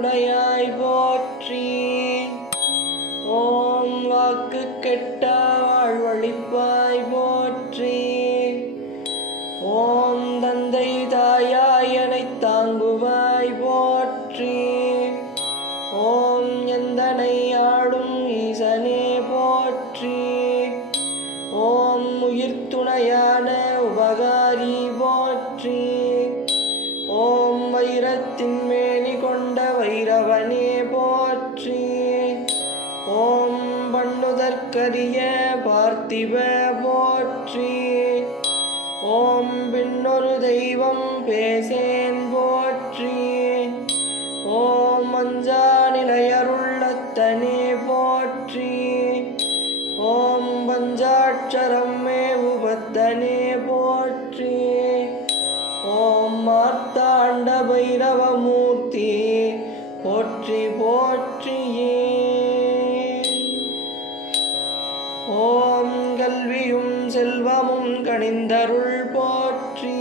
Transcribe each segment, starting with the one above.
உடையாய் போற்றி. ஓம் வாக்கு கெட்டா வாழ்வழிப்பாய் போற்றி. ஓம் தந்தை தாயாய் எனைத் தாங்குவாய் போற்றி. ஓம் எந்தனை ஆளும் ஈசனே போற்றி. ஓம் உயிர்த்துணையான உபகாரி போற்றி. ஓம் வைரத்தின் மேனி கொண்ட வைரவனே போற்றி. ஓம் பண்ணுதற்கரிய பார்த்திப போற்றி. ஓம் பின்னொரு தெய்வம் பேசேன் போற்றி. ஓம் அஞ்சா நிலையருள்ளத்தனே போற்றி. ஓம் பஞ்சாட்சரம் மேவுபத்தனே போற்றி. ஓம் மார்த்தாண்ட பைரவமூர்த்தி போற்றி போற்றியே. ஓம் கல்வியும் செல்வமும் கனிந்தருள் போற்றி.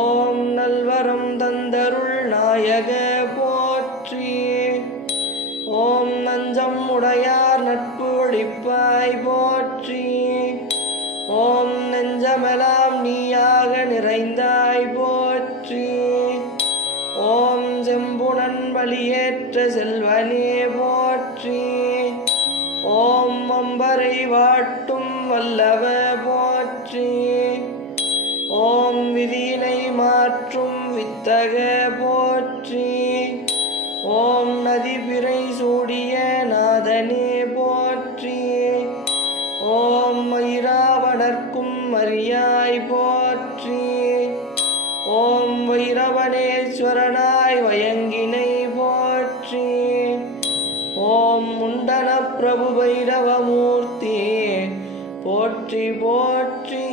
ஓம் நல்வரம் தந்தருள் நாயக போற்றி. ஓம் நஞ்சம் உடையார் நட்பு ஒழிப்பாய் போற்றி. ஓம் நெஞ்சமெலாம் நீயாக நிறைந்தாய் போற்றி. ஓம் செம்புணன் வழியேற்ற செல்வனே போற்றி. ஓம் அம்பரை வாட்டும் வல்லவ போற்றி. ஓம் விதியினை மாற்றும் வித்தக போற்றி. ஓம் நதிபிறை சூடிய நாதனே போற்றி. ஓம் ஐராவணர்க்கும் மரியாய் போற்றி. ஓம் வைரவனேஸ்வரனாய் வயங்கினை போற்றி. ஓம் முண்டன பிரபு பைரவமூர்த்தி போற்றி போற்றி.